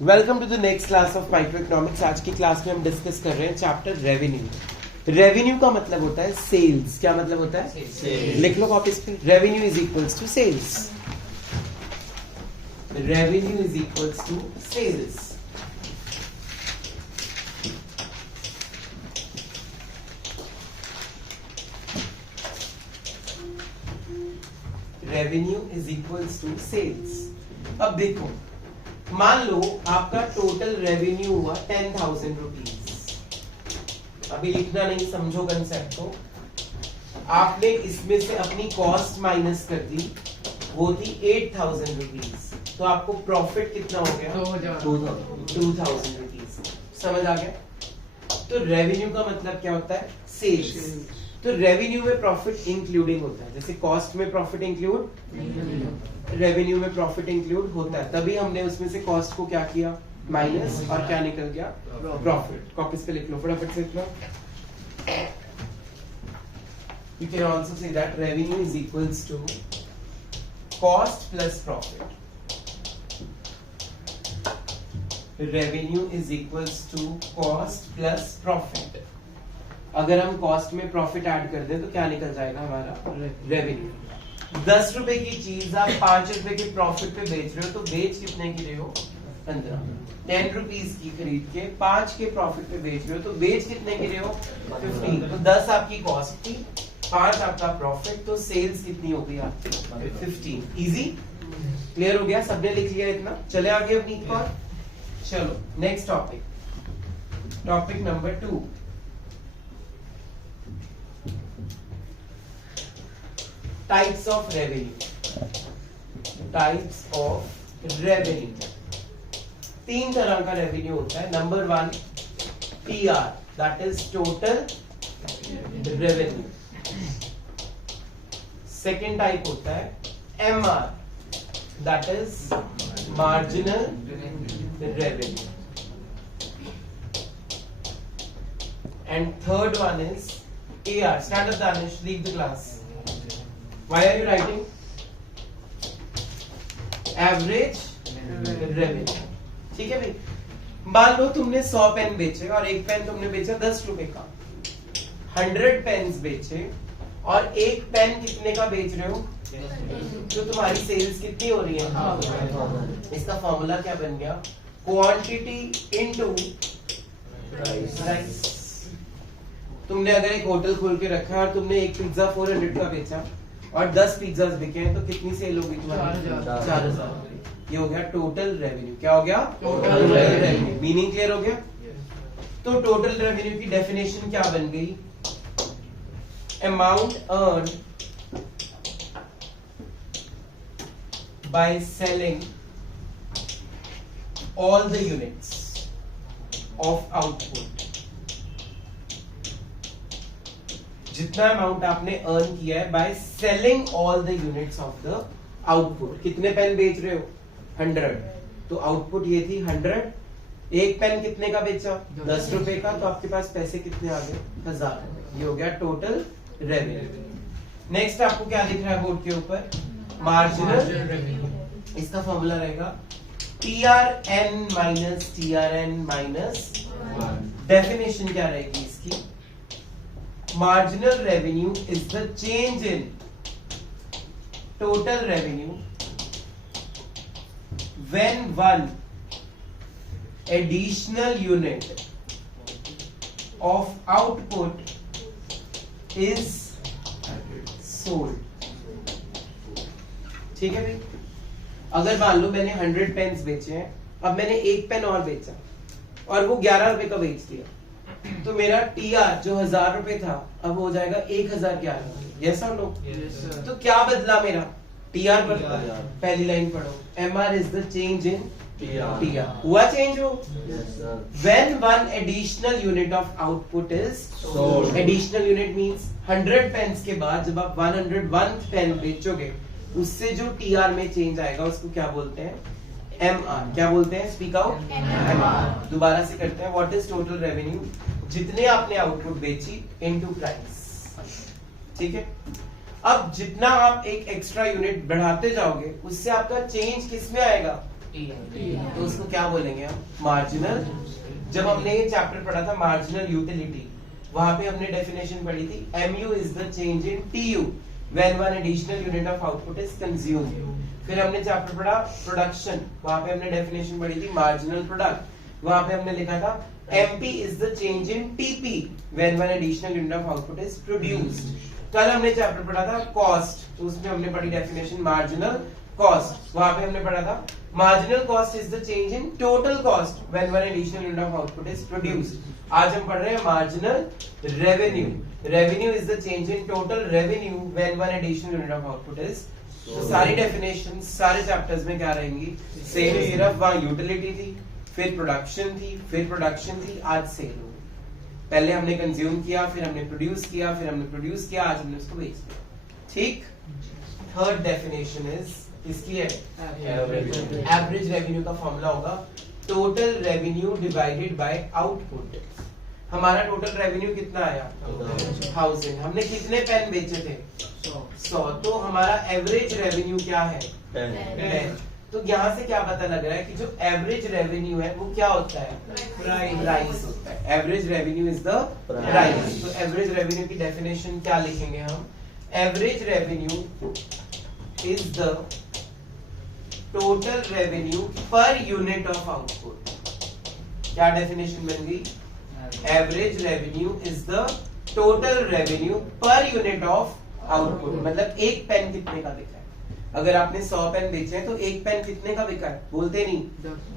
Welcome to the next class of micro economics. आज की class में हम डिस्कस कर रहे हैं चैप्टर रेवेन्यू। रेवेन्यू का मतलब होता है सेल्स। क्या मतलब होता है? सेल्स। लिख लो कॉपीज पे। Revenue is equals to sales. Revenue is equals to sales. Revenue is equals to sales. अब देखो, मान लो आपका टोटल रेवेन्यू हुआ 10,000 रुपीज। अभी लिखना नहीं, समझो कंसेप्ट को। आपने इसमें से अपनी कॉस्ट माइनस कर दी, वो थी 8,000 रुपीज। तो आपको प्रॉफिट कितना हो गया? 2,000 रुपीज। समझ आ गया? तो रेवेन्यू का मतलब क्या होता है? सेल्स। तो रेवेन्यू में प्रॉफिट इंक्लूडिंग होता है, जैसे कॉस्ट में प्रॉफिट इंक्लूड, रेवेन्यू में प्रॉफिट इंक्लूड होता है। तभी हमने उसमें से कॉस्ट को क्या किया? माइनस, और क्या निकल गया? प्रॉफिट। कॉपीज पे लिख लो फटाफट से इतना। You can also say that revenue is equals to cost plus profit. Revenue is equals to cost plus profit. अगर हम कॉस्ट में प्रॉफिट ऐड कर दें तो क्या निकल जाएगा हमारा? रेवेन्यू। 10 रुपए की चीज आप 5 रुपए के प्रॉफिट पे बेच रहे हो, तो बेच कितने की रहे हो? 15। 10 रुपीज की खरीद के 5 के प्रॉफिट पे बेच रहे हो, तो बेच कितने की रहे हो? 15। तो 10 आपकी कॉस्ट थी, 5 आपका प्रॉफिट, तो सेल्स कितनी हो गई आपकी? 15। इजी? क्लियर हो गया? सबने लिख लिया इतना? चले आगे अपनी पर। चलो next topic, topic number 2। Types of revenue. Types of revenue. 3 तरह का रेवेन्यू होता है। Number 1 TR, that is total revenue. Second type होता है MR, that is marginal revenue. And third one is AR। Stand up Danish, leave the class. Why are you writing? Average revenue। ठीक है भाई। मान लो तुमने 100 पेन बेचे और एक पेन तुमने बेचा 10 रुपए का। 100 पेन्स बेचे और एक पेन कितने का बेच रहे हो? तो तुम्हारी सेल्स कितनी हो रही है? इसका फॉर्मूला क्या बन गया? Quantity into price. तुमने अगर एक होटल खोल के रखा है और तुमने एक पिज्जा 400 का बेचा और 10 पिज्जाज बिके हैं, तो कितनी सेल होगी तुम्हारी? 4,000। ये हो गया टोटल रेवेन्यू। क्या हो गया? Total revenue. मीनिंग क्लियर हो गया? तो टोटल रेवेन्यू की डेफिनेशन क्या बन गई? Amount earn by selling all the units of output. जितना अमाउंट आपने अर्न किया है by selling all the units of the output. कितने पेन बेच रहे हो? 100। तो आउटपुट ये थी 100। एक पेन कितने का बेचा? 10 रुपए का। तो आपके पास पैसे कितने आ गए? 1000। ये हो गया टोटल रेवेन्यू। नेक्स्ट आपको क्या दिख रहा है बोर्ड के ऊपर? Marginal revenue. इसका फॉर्मूला रहेगा TRN minus TRN minus 1। Definition क्या रहेगी इसकी? Marginal revenue is the change in total revenue when one additional unit of output is sold। ठीक है भाई। अगर मान लो मैंने 100 पेन्स बेचे हैं, अब मैंने एक पेन और बेचा और वो 11 रुपए का बेच दिया, तो मेरा TR जो 1000 रुपए था अब हो जाएगा 1011। यस और नो? तो क्या बदला मेरा? TR बदला। पहली लाइन पढ़ो। MR is the change in TR। हुआ चेंज हो? When one additional unit of output is sold। Additional unit means 100 pens के बाद जब आप 101 पेन बेचोगे, उससे जो TR में चेंज आएगा उसको क्या बोलते हैं? MR। क्या बोलते हैं? Speak out. MR। दोबारा से करते हैं। What is total revenue? जितने आपने आउटपुट बेची इनटू प्राइस। ठीक है। अब जितना आप एक एक्स्ट्रा यूनिट बढ़ाते जाओगे, उससे आपका चेंज किस में आएगा? तो उसको क्या बोलेंगे हम? मार्जिनल। जब हमने ये चैप्टर पढ़ा था मार्जिनल यूटिलिटी, वहां पे हमने डेफिनेशन पढ़ी थी MU is the change in TU when one additional unit of output is consumed. फिर हमने चैप्टर पढ़ा प्रोडक्शन, वहां पे हमने डेफिनेशन पढ़ी थी मार्जिनल प्रोडक्ट, वहां पे हमने लिखा था MP is the change in TP when one additional unit of output is produced। कल हमने चैप्टर पढ़ा था कॉस्ट, तो उसमें हमने पढ़ी डेफिनेशन मार्जिनल कॉस्ट, वहां पे हमने पढ़ा था marginal cost is the change in total cost when one additional unit of output is produced. आज हम पढ़ रहे हैं marginal revenue. Revenue is the change in total revenue when one additional unit of output is. तो सारी definition सारे chapters में क्या रहेंगी? सेम। सिर्फ वहां यूटिलिटी थी, फिर प्रोडक्शन थी, आज सेल हो। पहले हमने कंज्यूम किया, फिर हमने प्रोड्यूस किया, फिर हमने प्रोड्यूस किया, आज हमने उसको बेच दिया। ठीक। थर्ड डेफिनेशन इज इसकी है एवरेज रेवेन्यू का फॉर्मूला होगा total revenue divided by output. हमारा टोटल रेवेन्यू कितना आया? 1000। हमने कितने पेन बेचे थे? 100। तो हमारा एवरेज रेवेन्यू क्या है? 10। तो यहाँ से क्या पता लग रहा है कि जो एवरेज रेवेन्यू है वो क्या होता है? प्राइस होता है। Average revenue is the price. तो एवरेज रेवेन्यू की डेफिनेशन क्या लिखेंगे हम? Average revenue is the total revenue per unit of output. क्या डेफिनेशन बन गई? Average revenue is the total revenue per unit of output. मतलब एक पेन कितने का बिका है? अगर आपने 100 पेन बेचे हैं तो एक पेन कितने का बिका है? बोलते नहीं।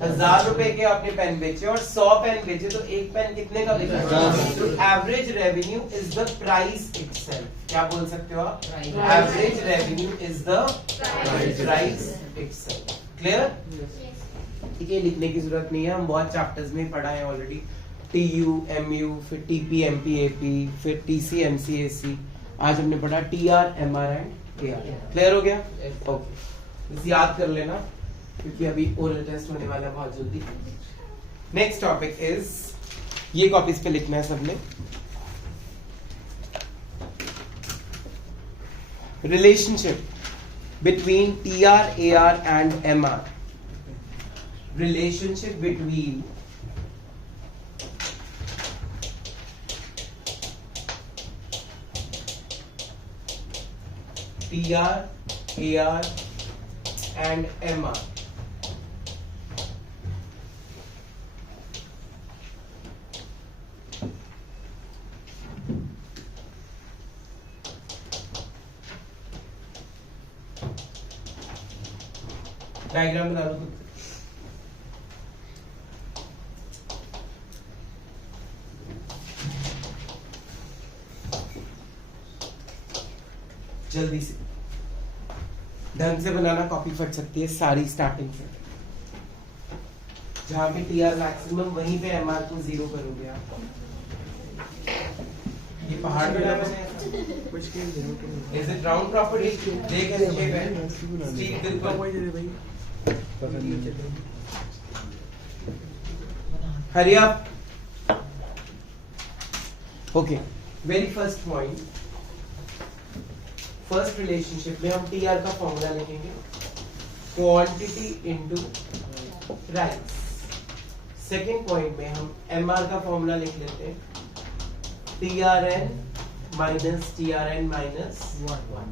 1000 रुपए के आपने पेन बेचे और 100 पेन बेचे तो एक पेन कितने का बिका है? तो average revenue is the price itself. क्या बोल सकते हो आप? Average revenue is the price itself. Clear? ठीक है, लिखने की जरूरत नहीं है, हम बहुत चैप्टर्स में पढ़ा है ऑलरेडी। TU, MU, फिर TP, MP, AP, फिर TC, MC, AC। आज हमने पढ़ा TR, MR and AR। Clear हो गया? ओके, इसे याद कर लेना क्योंकि अभी ओरल टेस्ट होने वाला है बहुत जल्दी। नेक्स्ट टॉपिक इज, ये कॉपीज पे लिखना है सबने, relationship between TR, AR and MR। Relationship between TR, AR and MR। Diagram बना लो। जल्दी से ढंग से बनाना, कॉपी फट सकती है सारी स्टार्टिंग से। जहां पे TR मैक्सिमम वहीं पे MR को 0 करोगे आप। ये पहाड़ पे इज इट राउंड प्रॉपर्टी? देख ऐसे शेप है, स्टील बिल्कुल। Hurry up. Okay, very first point, first relationship में हम TR का फॉर्मूला लिखेंगे quantity into price. Second point में हम MR का फॉर्मूला लिख लेते हैं TRN minus TRN minus 1।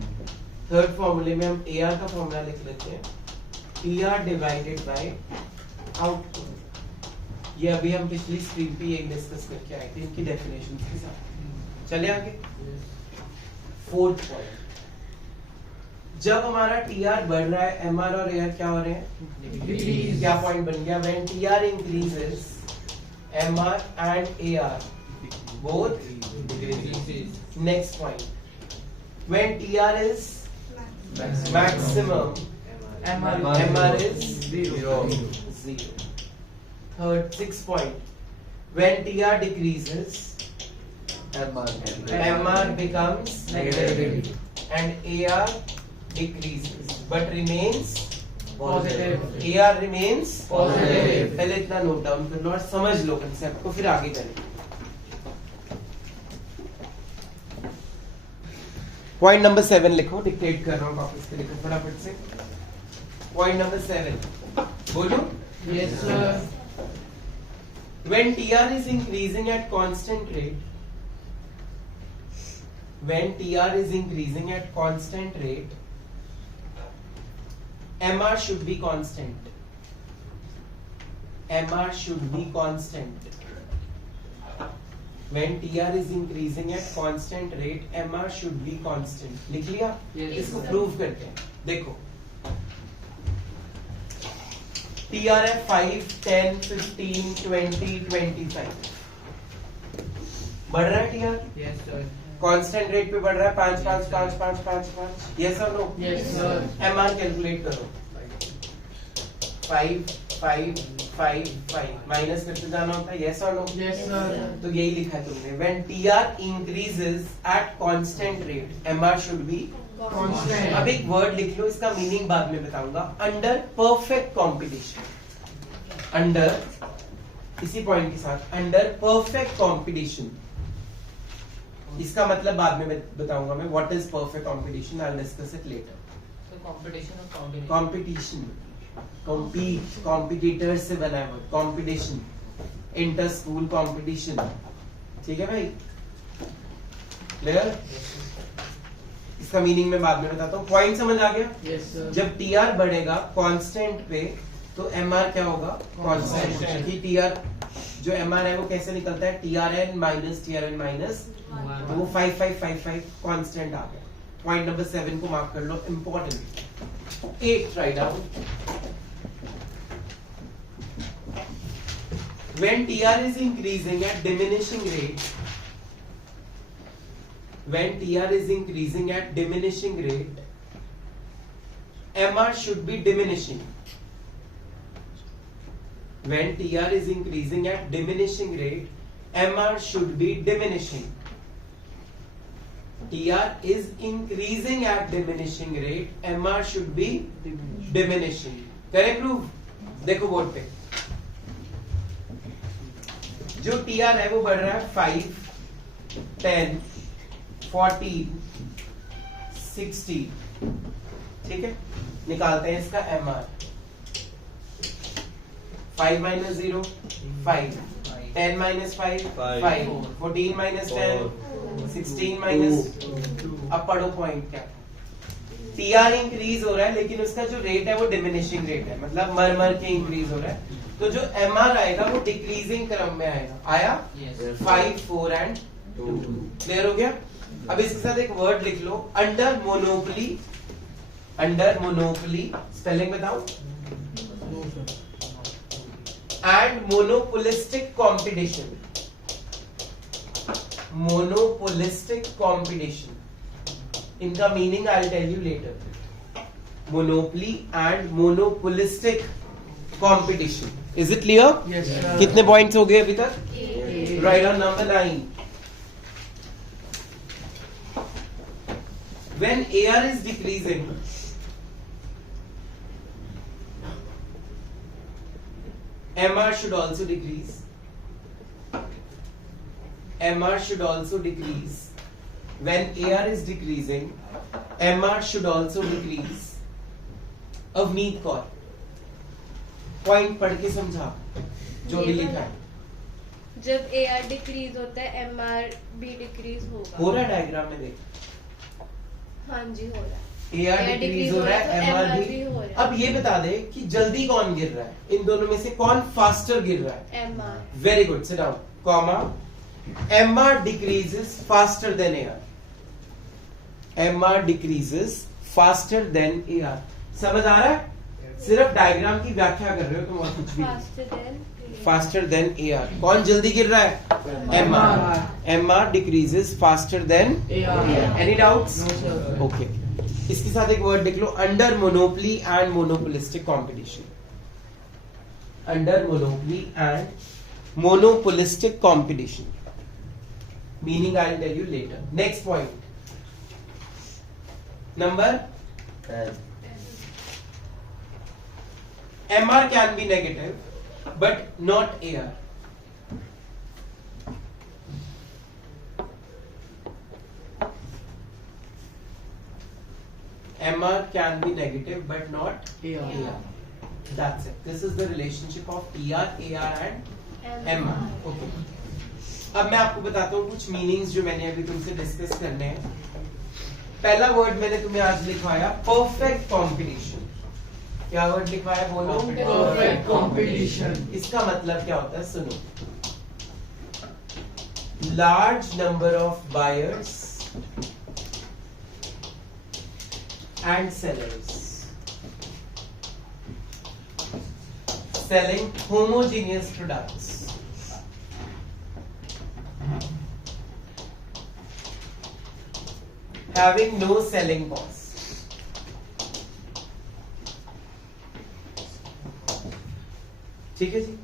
Third फॉर्मूले में हम AR का फॉर्मूला लिख लेते हैं PR डिवाइडेड बाय आउटपुट। ये अभी हम पिछली स्क्रीन पे ये डिस्कस करके आए थे इनकी डेफिनेशन के साथ। चले आगे। फोर्थ पॉइंट, जब हमारा TR बढ़ रहा है MR और AR क्या हो रहे हैं? क्या पॉइंट बन गया? When TR increases, MR and AR both decreases. Next point, when TR is maximum, MR is 0. Third, sixth point, when TR decreases, MR becomes negative and AR decreases but remains positive। AR remains positive। पहले इतना note down कर लो और समझ लो concept को, फिर आगे करें। Point number 7 लिखो, डिक्टेट कर रहा हूँ, वापस पे लिखो फटाफट से। पॉइंट नंबर 7, बोलो. Yes, sir. When TR is increasing at constant rate, MR should be constant. MR should be constant. When TR is increasing at constant rate, MR should be constant. लिख लिया? Yes, इसको sir. Prove करते हैं. देखो, TR है 5, 10, 15, 20, 25. बढ़ रहा है TR? Yes, sir. Constant rate पे बढ़ रहा है. 5, 5, 5, 5, 5, 5. यस और no? Yes, sir. MR calculate करो. 5, 5, 5, 5. माइनस करते जाना होता है. यस और नो? Yes, sir. तो यही लिखा है तुमने. When TR increases at constant rate, MR should be Constant. अब एक वर्ड लिख लो, इसका मीनिंग बाद में बताऊंगा. Under perfect competition. अंडर, इसी पॉइंट के साथ, अंडर परफेक्ट कॉम्पिटिशन. इसका मतलब बाद में बताऊंगा मैं. What is perfect competition? I will discuss it later. So competition or combination? Competition, compete, competitor से बना है word. Competition, inter school competition. ठीक है भाई? क्लियर? इसका मीनिंग मैं बाद में बताता हूँ. पॉइंट समझ आ गया? Yes, sir. जब TR बढ़ेगा कांस्टेंट पे तो MR क्या होगा? कांस्टेंट. Constant. कि TR जो MR है वो कैसे निकलता है? TRN माइनस तो वो 5, 5, 5, 5 कांस्टेंट आ गया. पॉइंट नंबर 7 को मार्क कर लो. Important. 8 write down. When TR is increasing at diminishing rate, MR should be diminishing. When TR is increasing at diminishing rate, MR should be diminishing. TR is increasing at diminishing rate, MR should be diminishing. करें proof? देखो board पे. जो TR है वो बढ़ रहा है 5, 10, 14, 16. ठीक है? निकालते हैं इसका MR. 5 minus 0, 5. 10 minus 5, 5. 14 minus 10, 16 minus. अब पढ़ो पॉइंट क्या. TR इंक्रीज हो रहा है लेकिन उसका जो रेट है वो डिमिनिशिंग रेट है. मतलब मर के इंक्रीज हो रहा है. तो जो MR आएगा वो डिक्रीजिंग क्रम में आएगा. आया? Yes. 5, 4 एंड 2. क्लियर हो गया? अब इसके साथ एक वर्ड लिख लो. Under monopoly. Under monopoly spelling बताओ. No, sir. And monopolistic competition. Monopolistic competition. इनका meaning I will tell you later. Monopoly and monopolistic competition. Is it clear? Yes, sir. कितने पॉइंट्स हो गए अभी तक? 8. Write on number 9. When AR is decreasing, MR should also decrease. MR should also decrease. When AR is decreasing, MR should also decrease. Avneet Kaur, point पढ़ के समझा जो भी लिखा है. जब AR डिक्रीज होता है MR भी डिक्रीज होगा. हो रहा है डायग्राम में देख. हाँ जी हो रहा है. AR डिक्रीज हो रहा है, तो MR भी भी. हो रहा अब ये बता दे कि जल्दी कौन गिर रहा है. इन दोनों में से कौन फास्टर गिर रहा है? है. MR. Very good. Sit down. Comma. MR decreases faster than AR. MR decreases faster than AR. समझ आ रहा है? सिर्फ डायग्राम की व्याख्या कर रहे हो तुम और कुछ भी. Faster than AR. कौन जल्दी गिर रहा है? MR. MR decreases faster than AR. Any doubts? No, sir. Okay. इसके साथ एक वर्ड लिख लो. Under monopoly and monopolistic competition. Under monopoly and monopolistic competition. Meaning I will tell you later. Next point number 10. MR can be negative but not AR. MR can be negative but not AR. AR. That's it. This is the relationship of TR, AR and MR. Okay. अब मैं आपको बताता हूँ कुछ meanings जो मैंने अभी तुमसे डिस्कस करने हैं. पहला वर्ड मैंने तुम्हें आज लिखवाया परफेक्ट कॉम्पिटिशन. क्या वर्ड लिखवाया बोलो? Perfect competition. इसका मतलब क्या होता है सुनो. Large number of buyers and sellers selling homogeneous products. Having no selling cost. ठीक है जी.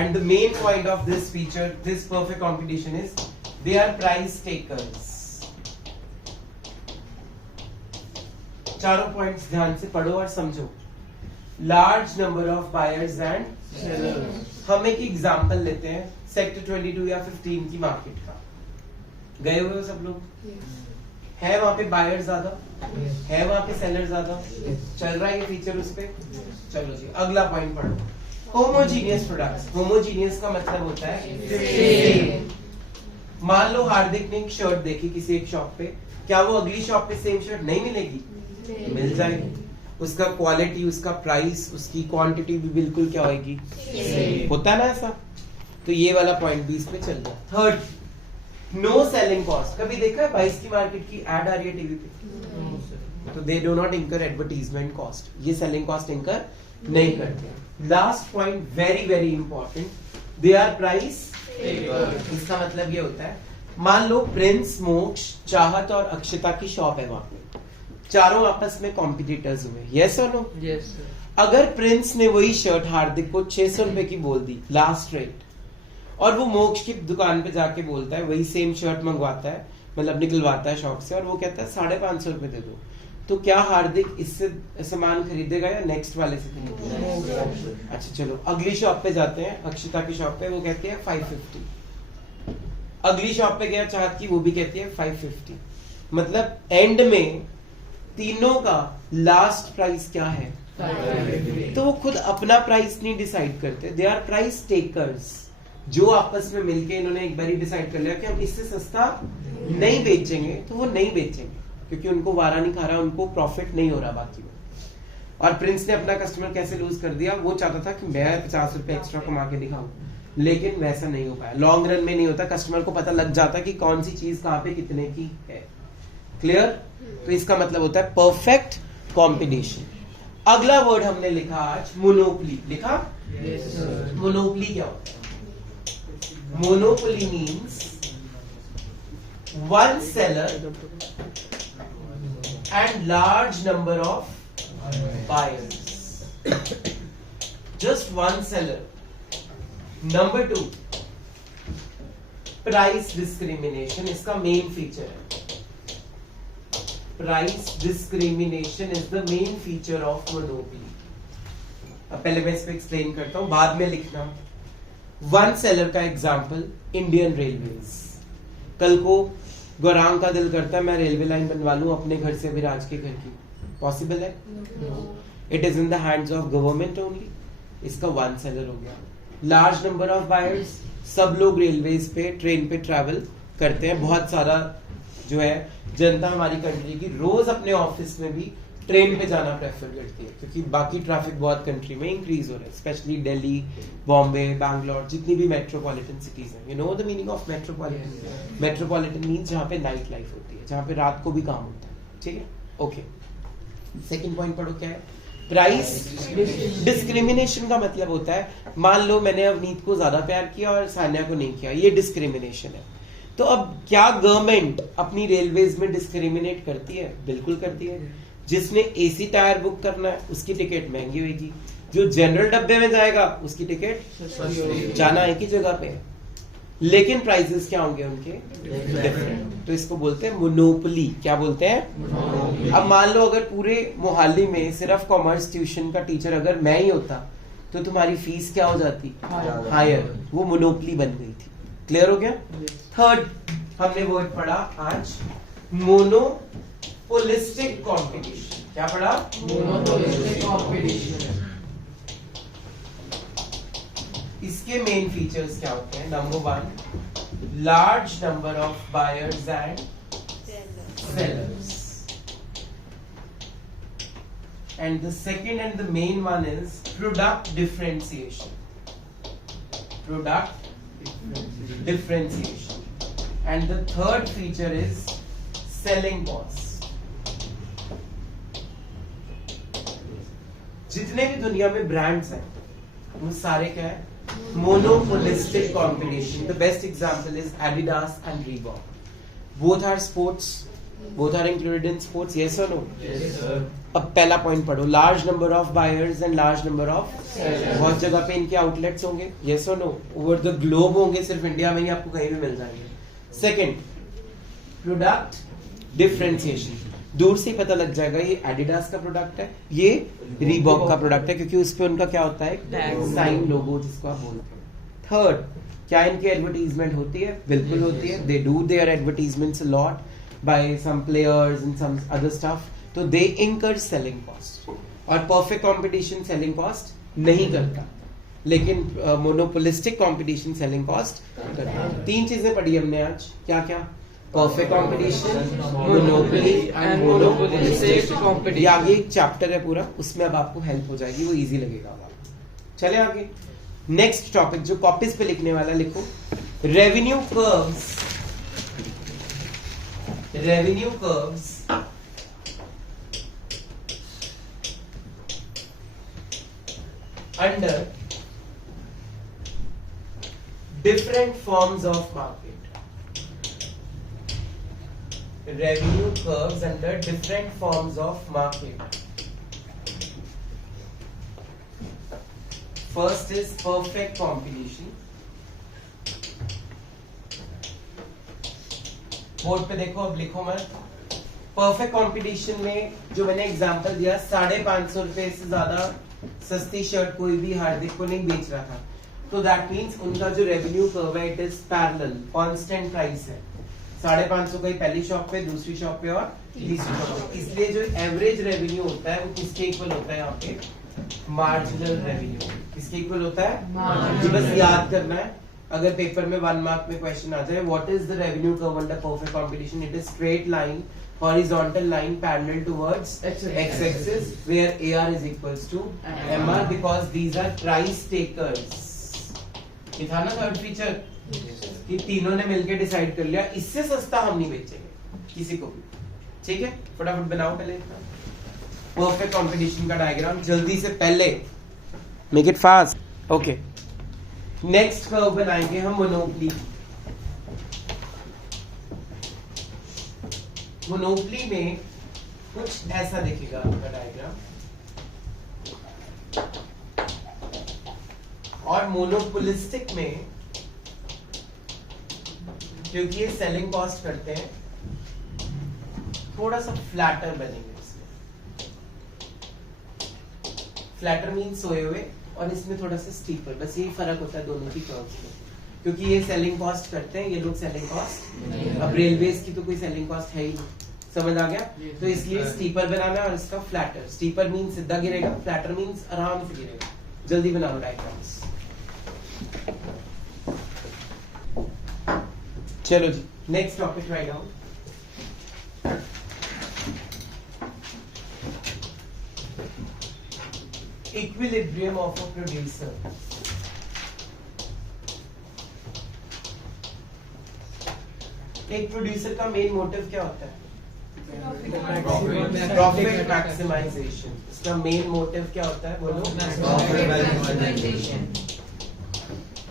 And the main point of this feature, this perfect competition is they are price takers. चारों पॉइंट्स ध्यान से पढ़ो और समझो. Large number of buyers and Sellers. हम एक एग्जांपल लेते हैं सेक्टर 22 या 15 की मार्केट का. गए हुए हो सब लोग? है वहां पे बायर ज्यादा, है वहां पे सेलर ज्यादा, चल रहा है ये फीचर उस पे. चलो जी अगला पॉइंट पढ़ो. Homogeneous products. होमोजीनियस का मतलब होता है सेम. मान लो हार्दिक ने एक शर्ट देखी किसी एक शॉप पे, क्या वो अगली शॉप पे सेम शर्ट नहीं मिलेगी? मिल जाएगी. उसका क्वालिटी, उसका प्राइस, उसकी क्वांटिटी भी बिल्कुल क्या होगी? होता है ना ऐसा. तो ये वाला पॉइंट भी इस पे चल रहा. Third, no selling cost. कभी देखा है 22 की मार्केट की एड आ रही है टीवी पे? तो they do not incur advertisement cost. ये सेलिंग कॉस्ट इंकर नहीं करते. Last point very very important, they are price takers. इसका मतलब ये होता है मान लो प्रिंस, मोक्ष, चाहत और अक्षता की शॉप है वहां पे. चारों आपस में कॉम्पिटिटर्स हुए. यस और नो? Yes, sir. अगर प्रिंस ने वही शर्ट हार्दिक को 600 रुपए की बोल दी लास्ट रेट, और वो मोक्ष की दुकान पे जाके बोलता है वही सेम शर्ट मंगवाता है, मतलब निकलवाता है शॉप से, और वो कहता है 550 रुपए दे दो, तो क्या हार्दिक इससे सामान खरीदेगा या नेक्स्ट वाले से खरीदेगा? अच्छा चलो अगली शॉप पे जाते हैं. अक्षता की शॉप पे वो कहती है 550. अगली शॉप पे गया चाहत की, वो भी कहती है 550. मतलब एंड में तीनों का लास्ट प्राइस क्या है? 550. तो वो खुद अपना प्राइस नहीं डिसाइड करते. They are price takers. जो आपस में मिलके इन्होंने एक बार ही डिसाइड कर लिया कि हम इससे सस्ता नहीं बेचेंगे, तो वो नहीं बेचेंगे क्योंकि उनको वारा नहीं खा रहा, उनको प्रॉफिट नहीं हो रहा बाकी में. और प्रिंस ने अपना कस्टमर कैसे लूज कर दिया? वो चाहता था कि मैं 50 रुपए एक्स्ट्रा कमा के दिखाऊं, लेकिन वैसा नहीं हो पाया. लॉन्ग रन में नहीं होता. कस्टमर को पता लग जाता कि कौन सी चीज कहां पे कितने की है. क्लियर? तो इसका मतलब होता है परफेक्ट कॉम्पिटिशन. अगला वर्ड हमने लिखा आज मोनोपोली. लिखा? Yes, sir. मोनोपोली क्या होता है? Monopoly means one seller and large number of buyers. Just one seller. Number 2, price discrimination. इसका मेन फीचर है. Price discrimination is the main feature of monopoly. अब पहले मैं इस पे एक्सप्लेन करता हूं, बाद में लिखना. वन सेलर का एग्जाम्पल इंडियन रेलवेज. कल को गौरांग का दिल करता है मैं रेलवे लाइन बनवा लूं अपने घर से विराज के घर की. पॉसिबल है? It is in the hands of government only. इसका वन सेलर हो गया. Large number of buyers. सब लोग रेलवेज पे, ट्रेन पे ट्रैवल करते हैं. बहुत सारा जो है जनता हमारी कंट्री की रोज अपने ऑफिस में भी ट्रेन पे जाना प्रेफर करती है, क्योंकि बाकी ट्रैफिक बहुत कंट्री में इंक्रीज हो रहा है, स्पेशली दिल्ली, बॉम्बे, बैंगलोर, जितनी भी मेट्रोपॉलिटन सिटीज हैं. You know the meaning of metropolitan? Metropolitan means जहाँ पे नाइट लाइफ होती है, जहाँ पे रात को भी काम होता है. ठीक है, ओके. सेकंड पॉइंट पढ़ो, क्या है? प्राइस डिस्क्रिमिनेशन का मतलब होता है मान लो मैंने अवनीत को ज्यादा प्यार किया और सान्या को नहीं किया. ये डिस्क्रिमिनेशन है. तो अब क्या गवर्नमेंट अपनी रेलवेज में डिस्क्रिमिनेट करती है? बिल्कुल करती है. जिसने एसी टायर बुक करना है उसकी टिकट महंगी होगी, जो जनरल डब्बे में जाएगा उसकी टिकट जाना एक ही जगह पे, लेकिन प्राइसेस क्या होंगे उनके? डिफरेंट. तो इसको बोलते हैं मोनोपोली. क्या बोलते हैं? अब मान लो अगर पूरे मोहाली में सिर्फ कॉमर्स ट्यूशन का टीचर अगर मैं ही होता तो तुम्हारी फीस क्या हो जाती? हायर. वो मोनोपोली बन गई थी. क्लियर हो गया? थर्ड हमने वर्ड पढ़ा आज, मोनोपोलिस्टिक कॉम्पिटिशन. क्या पढ़ा? Monopolistic competition. इसके मेन फीचर्स क्या होते हैं? Number 1, large number of buyers and sellers. And the second and the main one is product differentiation. Product differentiation. And the third feature is selling cost. जितने भी दुनिया में ब्रांड्स हैं वो सारे क्या है? Monopolistic competition. The best example is Adidas and Reebok. Both are sports, both are included in sports, yes or no? Yes, sir. अब पहला पॉइंट पढ़ो, large number of buyers and large number of, बहुत जगह पे इनके outlets होंगे, yes or no? Over the globe होंगे, सिर्फ इंडिया में ही आपको कहीं भी मिल जाएंगे. Second, product differentiation. दूर से ही पता लग जाएगा ये एडिडास का प्रोडक्ट है, ये रीबॉक का प्रोडक्ट है, क्योंकि उस पे उनका क्या होता है? साइन लोगो, जिसको आप बोलते हैं. थर्ड, क्या इनकी एडवर्टीजमेंट होती है? बिल्कुल होती है. They do their advertisements a lot by some players and some other stuff, तो they incur selling cost. और perfect competition selling cost नहीं करता, लेकिन monopolistic competition selling cost करता. 3 चीजें पढ़ी हमने आज. क्या क्या? Perfect competition, monopoly and monopolistic competition. ये आगे एक चैप्टर है पूरा, उसमें अब आपको हेल्प हो जाएगी, वो इजी लगेगा. चले आगे. नेक्स्ट टॉपिक जो कॉपीज पे लिखने वाला, लिखो revenue curves. Revenue curves under different forms of market. Revenue curves under different forms of market. First is perfect competition. Board पे देखो, अब लिखो मत. परफेक्ट कंपटीशन में जो मैंने एग्जांपल दिया, 550 रुपए से ज्यादा सस्ती शर्ट कोई भी हार्दिक को नहीं बेच रहा था, तो दैट मींस उनका जो रेवेन्यू कर्व है it is parallel, constant price है. 550 का ही पहली शॉप पे, दूसरी शॉप पे और तीसरी शॉप पे. इसलिए जो एवरेज रेवेन्यू होता है वो किसके इक्वल होता है? यहाँ पे मार्जिनल रेवेन्यू. किसके इक्वल होता है? ये बस याद करना है. अगर पेपर में 1 मार्क में क्वेश्चन आ जाए, what is the revenue curve under perfect competition? It is straight line, horizontal line parallel towards x-axis where AR is equals to MR because these are price takers. ये था ना third feature कि तीनों ने मिलकर decide कर लिया इससे सस्ता हम नहीं बेचेंगे किसी को भी. ठीक है, फटाफट बनाओ पहले परफेक्ट कंपटीशन का डायग्राम जल्दी से, पहले make it fast. Okay, next curve बनाएंगे हम मोनोपोली. मोनोपोली में कुछ ऐसा दिखेगा आपका डायग्राम, और मोनोपोलिस्टिक में क्योंकि ये सेलिंग कॉस्ट करते हैं, थोड़ा सा फ्लैटर बनेंगे इसमें. फ्लैटर मीन सोए हुए, और इसमें थोड़ा सा स्टीपर. बस यही फर्क होता है दोनों की कर्व्स में, क्योंकि ये सेलिंग कॉस्ट करते हैं, ये लोग सेलिंग कॉस्ट. अब रेलवेज की तो कोई सेलिंग कॉस्ट है ही नहीं. समझ आ गया? तो इसलिए स्टीपर बनाना है और इसका फ्लैटर. स्टीपर मीन सीधा गिरेगा, फ्लैटर मीन्स आराम से गिरेगा. जल्दी बनाओ डायग्राम्स. चलो जी, next topic write down. Equilibrium of a producer. एक प्रोड्यूसर का मेन मोटिव क्या होता है? Profit maximisation. इसका मेन मोटिव क्या होता है? बोलो.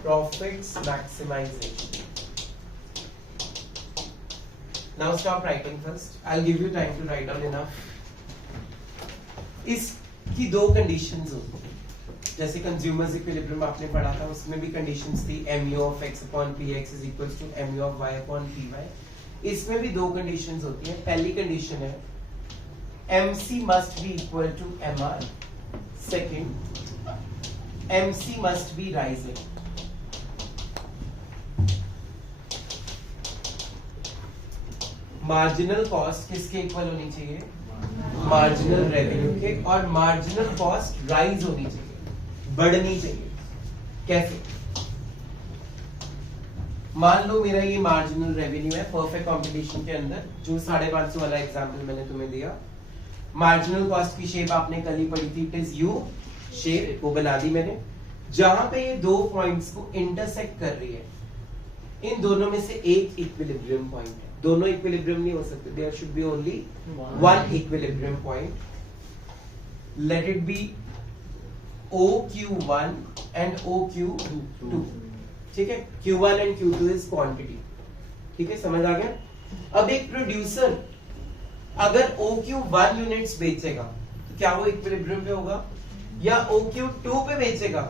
Profits maximisation. Now stop writing first. I will give you time to write down enough. इसकी 2 कंडीशंस होती हैं. जैसे कंज्यूमर्स इक्विलिब्रियम आपने पढ़ा था, उसमें भी कंडीशंस थी mu of x upon px is equals to mu of y upon py. इसमें भी 2 कंडीशंस होती हैं. पहली कंडीशन है mc must be equal to mr. Second mc must be rising. Marginal cost किसके इक्वल होनी चाहिए? मार्जिनल रेवेन्यू के. और मार्जिनल कॉस्ट राइज होनी चाहिए, बढ़नी चाहिए. कैसे? मान लो मेरा ये मार्जिनल रेवेन्यू है परफेक्ट कंपटीशन के अंदर, जो 550 वाला एग्जांपल मैंने तुम्हें दिया। मार्जिनल कॉस्ट की शेप आपने कल ही पढ़ी थी, इट इज यू शेप, वो बना दी मैंने। जहां पे ये दो पॉइंट्स को इंटरसेक्ट कर रही है, इन दोनों में से एक इक्विलिब्रियम पॉइंट है। दोनों इक्विलिब्रियम नहीं हो सकते, there should be only one equilibrium point. Let it be OQ1 and OQ2, ठीक है। Q1 and Q2 is quantity, ठीक है, समझ आ गया। अब एक प्रोड्यूसर अगर OQ1 यूनिट्स बेचेगा तो क्या वो इक्विलिब्रियम पे होगा, या OQ2 पे बेचेगा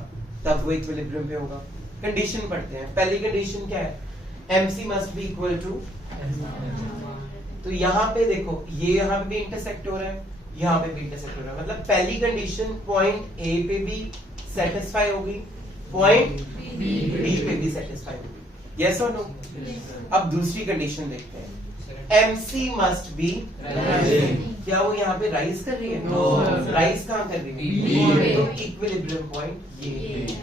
तब वो इक्विलिब्रियम पे होगा। कंडीशन पढ़ते हैं। पहली कंडीशन क्या है, MC must be equal to, तो यहाँ पे देखो ये यहाँ पे भी इंटरसेक्ट हो रहा है, यहाँ पे भी इंटरसेक्ट हो रहा है, मतलब पहली कंडीशन पॉइंट A पे भी सेटिस्फाई होगी, पॉइंट B पे भी सेटिस्फाई होगी, यस और नो। अब दूसरी कंडीशन देखते हैं, MC मस्ट बी, क्या वो यहाँ पे राइज कर रही है? No, sir. राइज कहाँ कर रही है? B. तो इक्विलिब्रियम पॉइंट ये।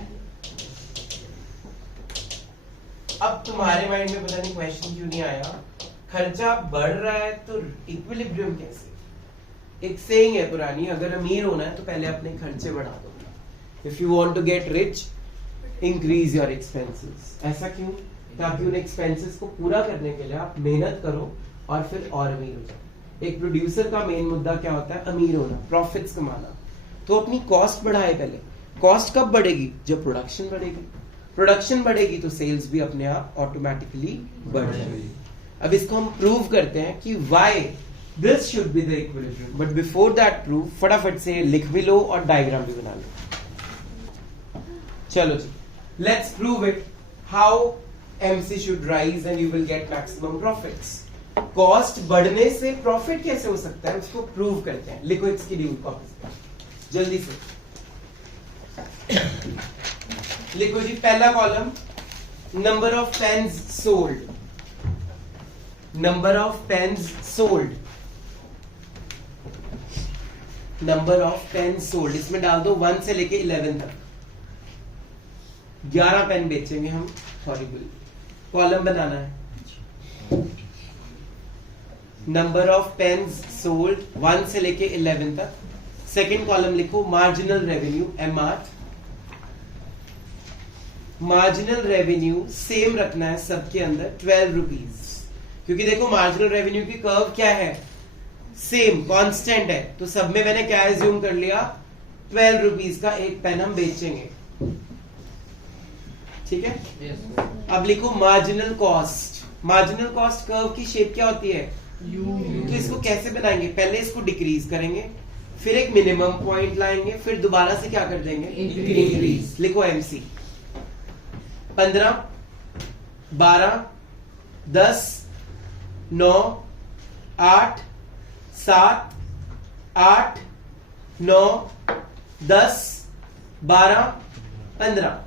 अब तुम्हारे माइंड में पता नहीं क्वेश्चन क्यों नहीं आया, खर्चा बढ़ रहा है तो इक्विलिब्रियम कैसे? एक सेइंग है पुरानी, अगर अमीर होना है तो पहले अपने खर्चे बढ़ा दो। If you want to get rich, increase your expenses. ऐसा क्यों? ताकि उन एक्सपेंसेस को पूरा करने के लिए आप मेहनत करो और फिर और अमीर हो जाओ। एक प्रोड्यूसर का मेन मुद्दा क्या होता है? अमीर होना, प्रॉफिट्स कमाना। तो अपनी कॉस्ट बढ़ाए पहले। कॉस्ट कब बढ़ेगी? जब प्रोडक्शन बढ़ेगी। प्रोडक्शन बढ़ेगी तो सेल्स भी अपने आप ऑटोमेटिकली बढ़ जाएगी। अब इसको हम प्रूव करते हैं कि why this should be the equilibrium, but before that proof फटाफट से लिख भी लो और डायग्राम भी बना लो। चलो जी, let's prove it how MC should rise and you will get maximum profits. Cost बढ़ने से प्रॉफिट कैसे हो सकता है उसको प्रूव करते हैं। लिखो इसकी ड्यू कॉपी पे जल्दी से। लिखो जी, पहला column number of pens sold, number of pens sold, number of pens sold, इसमें डाल दो 1 से लेके 11 तक। 11 पेन बेचेंगे हम, हॉरिबल। कॉलम बनाना है, नंबर ऑफ पेन्स सोल्ड 1 से लेके 11 तक। सेकेंड कॉलम लिखो marginal revenue, MR। Marginal revenue same रखना है सबके अंदर, 12 रुपीज, क्योंकि देखो मार्जिनल रेवेन्यू की कर्व क्या है? सेम कांस्टेंट है, तो सब में मैंने क्या एज्यूम कर लिया? 12 रुपीज का एक पेन हम बेचेंगे, ठीक है। yes, अब लिखो marginal cost. Marginal cost curve की शेप क्या होती है? तो इसको कैसे बनाएंगे? पहले इसको डिक्रीज करेंगे, फिर एक मिनिमम पॉइंट लाएंगे, फिर दोबारा से क्या कर देंगे? इंक्रीज। लिखो MC। 15, 12, 10, 9, 8, 7, 8, 9, 10, 12, 15।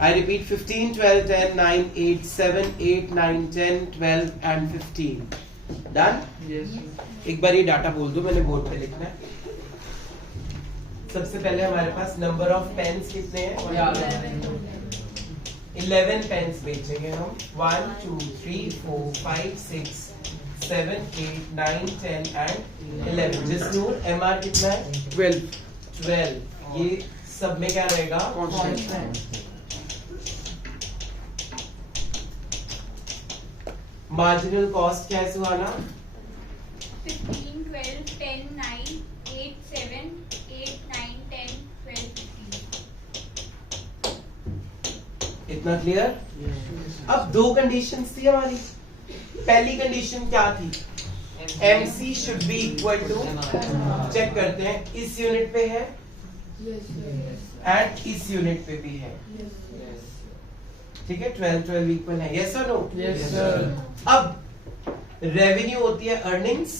I repeat 15, 12, 10, 9, 8, 7, 8, 9, 10, 12 and 15. Done? yes, एक बार ये डाटा बोल दो, मैंने बोर्ड पे लिखना है। सबसे पहले हमारे पास नंबर ऑफ पेन्स कितने हैं? 11 पेन्स बेचेंगे हम। 1, 2, 3, 4, 5, 6, 7, 8, 9, 10 and 11। जिसनूर MR कितना है? 12। ये सब में क्या रहेगा? मार्जिनल कॉस्ट क्या है सुहाना? 15, 12, 10, 9, 8, 7, 8, 9, 10, 12, 15। इतना क्लियर? अब दो कंडीशंस थी हमारी। पहली कंडीशन क्या थी? MC should be equal to, check करते हैं, इस यूनिट पे है एंड इस यूनिट पे भी है, ठीक है। 12, 12 इक्वल है, यस और नो? yes, sir. अब रेवेन्यू होती है अर्निंग्स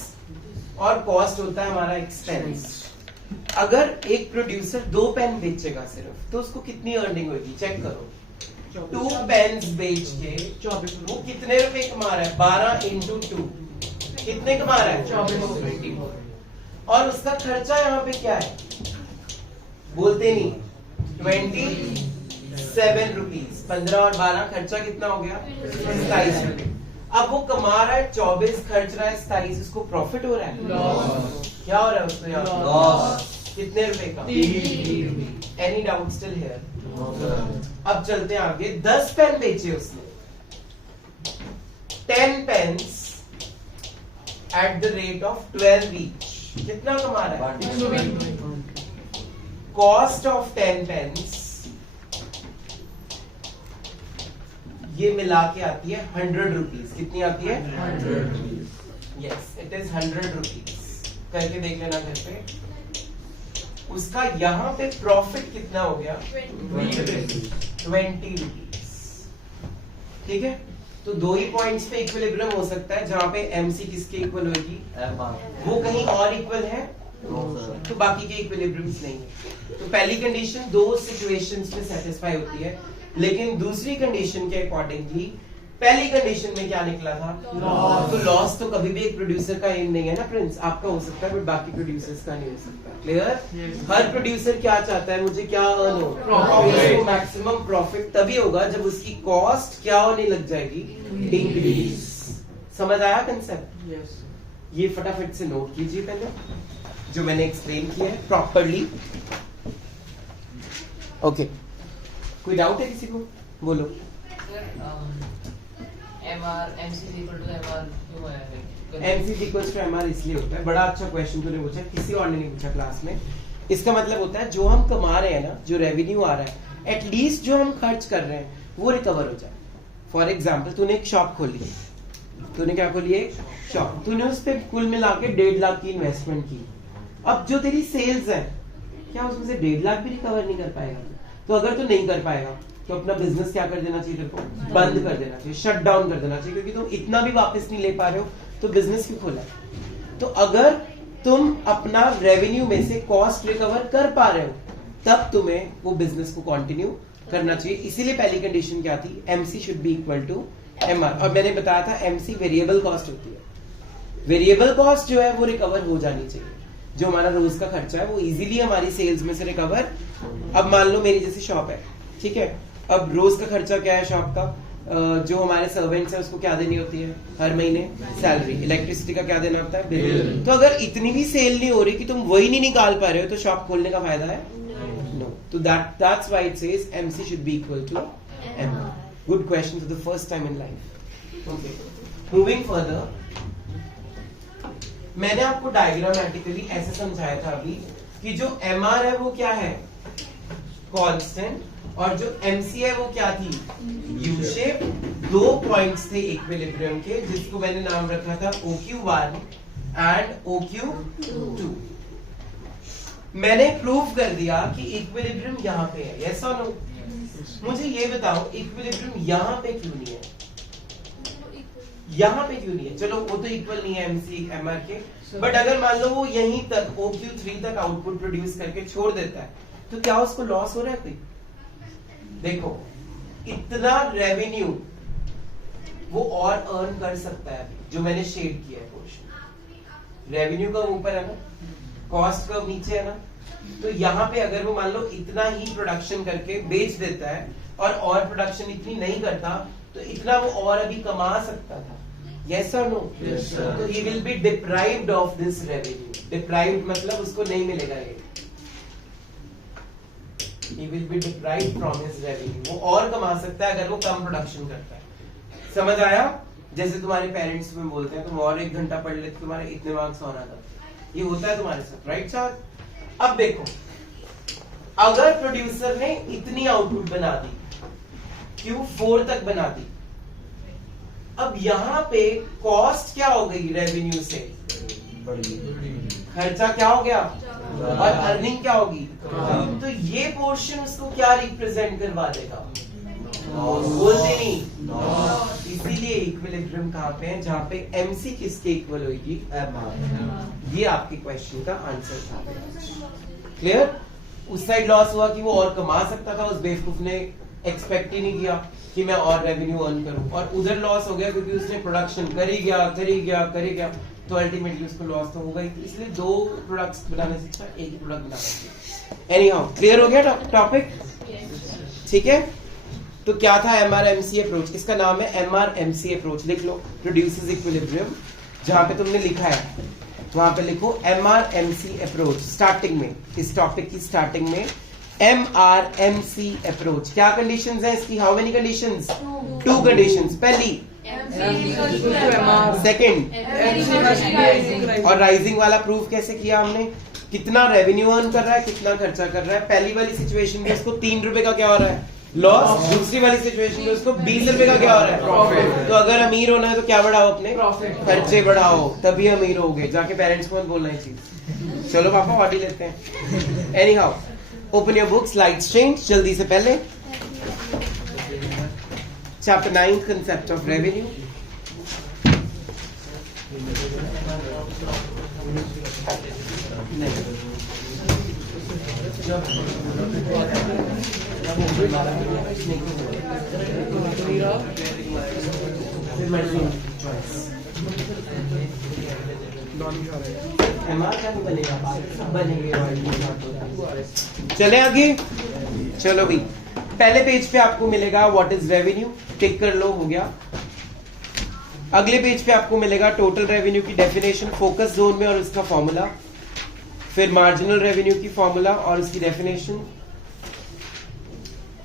और कॉस्ट होता है हमारा एक्सपेंस। अगर एक प्रोड्यूसर 2 पेन बेचेगा सिर्फ, तो उसको कितनी अर्निंग होगी? चेक करो। 2 पेन्स बेच के वो कितने रुपए कमा रहा है? 12 into 2 कितने कमा रहा है? 24। और उसका खर्चा यहाँ पे क्या है? बोलते नहीं, 27 रुपीज। 15 और 12 खर्चा कितना हो गया? 27 रुपए। अब वो कमा रहा है 24, खर्च रहा है 27, उसको प्रॉफिट हो रहा है? लॉस। क्या हो रहा है उसको यहाँ? लॉस। कितने रुपए का? 3। Any doubt still here? अब चलते हैं आगे। 10 पेन बेचे उसने, 10 pens at the rate of 12 each. कितना कमा रहा है? कॉस्ट ऑफ 10 पेन्स ये मिला के आती है 100 रुपीज। कितनी आती है? 100। Yes, it is 100 rupees. करके देख लेना घर पे। उसका यहाँ पे प्रॉफिट कितना हो गया? 20 रुपीज। ठीक है, तो दो ही पॉइंट्स पे इक्विलिब्रियम हो सकता है जहां पे एमसी किसके इक्वल होगी? वो कहीं और इक्वल है तो बाकी के इक्विलिब्रियम्स नहीं है। तो पहली कंडीशन दो सिचुएशंस में सेटिस्फाई होती है, लेकिन दूसरी कंडीशन के अकॉर्डिंगली पहली कंडीशन में क्या निकला था? लॉस। तो लॉस तो कभी भी एक प्रोड्यूसर का एम नहीं है ना प्रिंस। आपका हो सकता है बट बाकी प्रोड्यूसर्स का नहीं हो सकता। क्लियर? Yes. हर प्रोड्यूसर क्या चाहता है? मुझे क्या अर्न हो? Profit. मैक्सिमम प्रॉफिट तभी होगा जब उसकी कॉस्ट क्या होने लग जाएगी? इंक्रीज। समझ आया कंसेप्ट? यस। ये फटाफट से नोट कीजिए पहले जो मैंने एक्सप्लेन किया है प्रॉपरली। ओके, कोई डाउट है किसी को? बोलो। MC is equal to MR क्यों है? MC इक्वल्स टू MR इसलिए होता है। बड़ा अच्छा क्वेश्चन तूने पूछा, किसी और ने नहीं पूछा क्लास में। इसका मतलब होता है जो हम कमा रहे हैं ना, जो रेवेन्यू आ रहा है, एटलीस्ट जो हम खर्च कर रहे हैं वो रिकवर हो जाए। फॉर एग्जाम्पल तूने एक शॉप खोली, तूने क्या खोली? एक शॉप। तूने उस पर कुल मिला के 1.5 लाख की इन्वेस्टमेंट की। अब जो तेरी सेल्स है, क्या उसमें से 1.5 लाख भी रिकवर नहीं कर पाएगा? तो अगर तू नहीं कर पाएगा तो अपना बिजनेस क्या कर देना चाहिए? तेरे को बंद कर देना चाहिए, शट डाउन कर देना चाहिए, क्योंकि तुम इतना भी वापस नहीं ले पा रहे हो तो बिजनेस क्यों खोला? तो अगर तुम अपना रेवेन्यू में से कॉस्ट रिकवर कर पा रहे हो तब तुम्हें वो बिजनेस को कंटिन्यू करना चाहिए। इसीलिए पहली कंडीशन क्या थी? MC should be equal to MR। और मैंने बताया था MC वेरिएबल कॉस्ट होती है। वेरिएबल कॉस्ट जो है वो रिकवर हो जानी चाहिए। जो हमारा रोज का खर्चा है वो इजीली हमारी सेल्स में से रिकवर। अब मान लो मेरी जैसी शॉप है, ठीक है, अब रोज का खर्चा क्या है शॉप का? जो हमारे सर्वेंट्स है उसको क्या देनी होती है हर महीने? सैलरी। इलेक्ट्रिसिटी का क्या देना होता है? बिल। तो अगर इतनी भी सेल नहीं हो रही कि तुम वही नहीं निकाल पा रहे हो तो शॉप खोलने का फायदा है? नो। तो that's why it says MC should be equal to MR। Good question for the first time in life. Okay, moving further, मैंने आपको डायग्रामेटिकली ऐसे समझाया था अभी कि जो MR है वो क्या है? कांस्टेंट। और जो MC है वो क्या थी? U shape. दो पॉइंट्स थे इक्विलिब्रियम के जिसको मैंने नाम रखा था OQ1 एंड OQ2। मैंने प्रूव कर दिया कि इक्विलिब्रियम यहाँ पे है। यस और नो? मुझे ये बताओ इक्विलिब्रियम यहाँ पे क्यों नहीं है? यहाँ पे क्यों नहीं है? चलो वो तो इक्वल नहीं है MC MR के, बट अगर मान लो वो यहीं तक OQ3 तक आउटपुट प्रोड्यूस करके छोड़ देता है तो क्या उसको लॉस हो रहा है कोई? देखो, इतना रेवेन्यू वो और अर्न कर सकता है जो मैंने शेड किया है पोर्शन। रेवेन्यू का ऊपर है ना, कॉस्ट का नीचे है ना, तो यहाँ पे अगर वो मान लो इतना ही प्रोडक्शन करके बेच देता है और प्रोडक्शन इतनी नहीं करता तो इतना वो और अभी कमा सकता था। यस और नो? Yes, sir. तो he will be deprived of this revenue. Deprived मतलब उसको नहीं मिलेगा ये। He will be deprived from his revenue। वो और कमा सकता है अगर वो कम प्रोडक्शन करता है। समझ आया? जैसे तुम्हारे पेरेंट्स में बोलते हैं तुम और 1 घंटा पढ़ लेते तुम्हारे इतने मार्क्स और आ जाते। ये होता है तुम्हारे साथ, राइट साथ? अब देखो, अगर प्रोड्यूसर ने इतनी आउटपुट बना दी, Q4 तक बना दी, अब यहाँ पे कॉस्ट क्या हो गई रेवेन्यू से? खर्चा क्या हो गया और अर्निंग क्या होगी? तो ये पोर्शन उसको क्या रिप्रेजेंट करवा देगा? बोलते नहीं। इसीलिए इक्विलिब्रियम कहाँ पे है? जहाँ पे MC किसके इक्वल होगी? MR। ये आपके क्वेश्चन का आंसर था। क्लियर? उस साइड लॉस हुआ कि वो और कमा सकता था, उस बेवकूफ ने एक्सपेक्ट ही नहीं किया कि मैं और रेवेन्यू अर्न करूं, और उधर लॉस हो गया क्योंकि उसने प्रोडक्शन कर ही गया तो अल्टीमेटली उसको लॉस तो होगा ही। इसलिए 2 प्रोडक्ट्स बनाने से अच्छा एक ही प्रोडक्ट बनाना चाहिए। एनीहाउ, क्लियर हो गया टॉपिक? ठीक है। तो क्या था MRMC अप्रोच? इसका नाम है MRMC अप्रोच। लिख लो, प्रोड्यूसेस इक्विलिब्रियम। जहां पे तुमने लिखा है वहां पे लिखो MRMC अप्रोच। स्टार्टिंग में, इस टॉपिक की स्टार्टिंग में MRMC अप्रोच। क्या कंडीशंस है इसकी? How many conditions? 2 कंडीशंस। पहली, सेकंड, और राइजिंग वाला प्रूफ कैसे किया हमने? कितना रेवेन्यू अर्न कर रहा है, कितना खर्चा कर रहा है। पहली वाली सिचुएशन में उसको 3 रुपए का क्या हो रहा है? लॉस। दूसरी वाली सिचुएशन में उसको 20 रुपए का क्या हो रहा है? प्रॉफिट। तो अगर अमीर होना है तो क्या बढ़ाओ? अपने खर्चे बढ़ाओ, तभी अमीर होगे। जाके पेरेंट्स को मत बोलना है चीज। चलो पापा ऑडी लेते हैं। Any how, open your books, lights change जल्दी से। पहले चैप्टर 9, कंसेप्ट ऑफ रेवेन्यू। चले आगे। चलो भी, पहले पेज पे आपको मिलेगा व्हाट इज रेवेन्यू, टिक कर लो, हो गया। अगले पेज पे आपको मिलेगा टोटल रेवेन्यू की डेफिनेशन फोकस जोन में और इसका फॉर्मूला, फिर मार्जिनल रेवेन्यू की फॉर्मूला और इसकी डेफिनेशन,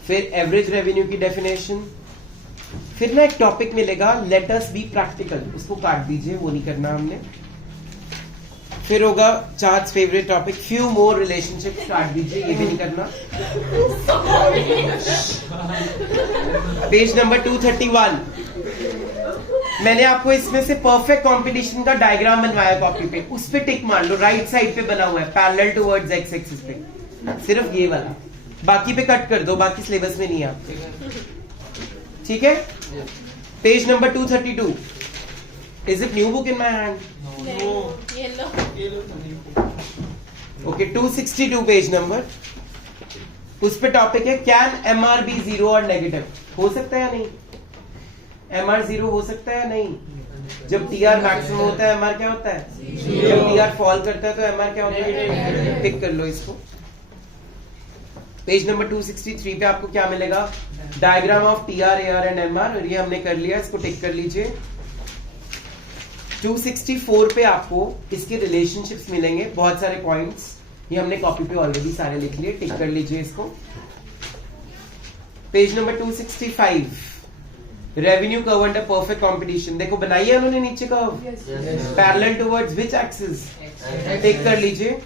फिर एवरेज रेवेन्यू की डेफिनेशन, फिर ना एक टॉपिक मिलेगा लेट अस बी प्रैक्टिकल, उसको काट दीजिए, वो नहीं करना हमने। फिर होगा charts favourite topic few more relationship, काट दीजिए, ये भी नहीं करना। पेज नंबर 231, मैंने आपको इसमें से परफेक्ट कंपटीशन का डायग्राम बनवाया कॉपी पे, उस पे टिक मार लो। राइट साइड पे बना हुआ है पैरेलल टुवर्ड्स एक्स एक्सिस पे, सिर्फ ये वाला, बाकी पे कट कर दो, बाकी सिलेबस में नहीं है आपके। ठीक है, page number 232, is it new book in my hand? Okay, 262 page number, उस पे टॉपिक है कैन MR बी 0 और नेगेटिव? हो सकता है या नहीं? MR 0 हो सकता है या नहीं? जब TR मैक्सिमम होता है MR क्या होता है? जब TR फॉल करता है तो MR क्या होता है? टिक कर लो इसको। पेज नंबर 263 पे आपको क्या मिलेगा? Diagram of TR, AR and MR, और ये हमने कर लिया, इसको टिक कर लीजिए। 264 पे आपको इसके रिलेशनशिप्स मिलेंगे, बहुत सारे पॉइंट्स, ये हमने कॉपी पे ऑलरेडी सारे लिख लिए, टिक कर लीजिए इसको। Page number 265, revenue curve under perfect competition, देखो बनाइए उन्होंने नीचे curve, parallel towards which axis, tick कर लीजिए।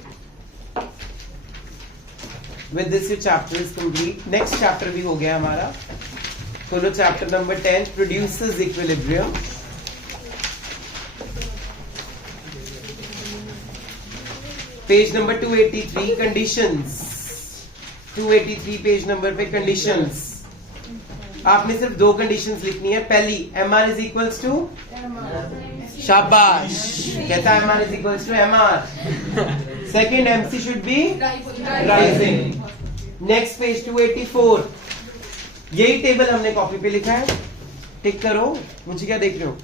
With this your chapter is complete. Next chapter भी हो गया हमारा, खोलो chapter number 10, producer's equilibrium. Page number 283, conditions. 283 page number पे कंडीशंस, आपने सिर्फ 2 कंडीशंस लिखनी है। पहली, MR इज इक्वल्स टू, शाबाश, कहता है MR is equals to MR। Second, MC should be rising. Next page 284, यही टेबल हमने कॉपी पे लिखा है, टिक करो, मुझे क्या देख रहे हो?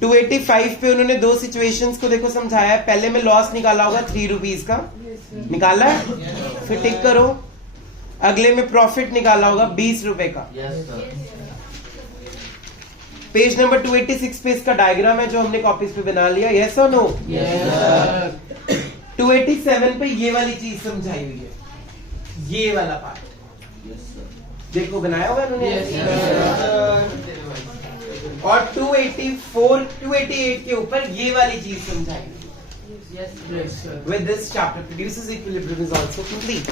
285 पे उन्होंने 2 सिचुएशंस को देखो समझाया है। पहले में लॉस निकाला होगा 3 रुपीज का, निकाला है, फिर टिक करो। अगले में प्रॉफिट निकाला होगा 20 रुपए का। पेज नंबर 286 पे इसका डायग्राम है जो हमने कॉपीज पे बना लिया, यस और नो? 287 पे ये वाली चीज समझाई हुई है, ये वाला पार्ट देखो बनाया होगा उन्होंने। और 288 के ऊपर ये वाली चीज समझाई। With this chapter, produces equilibrium is also complete.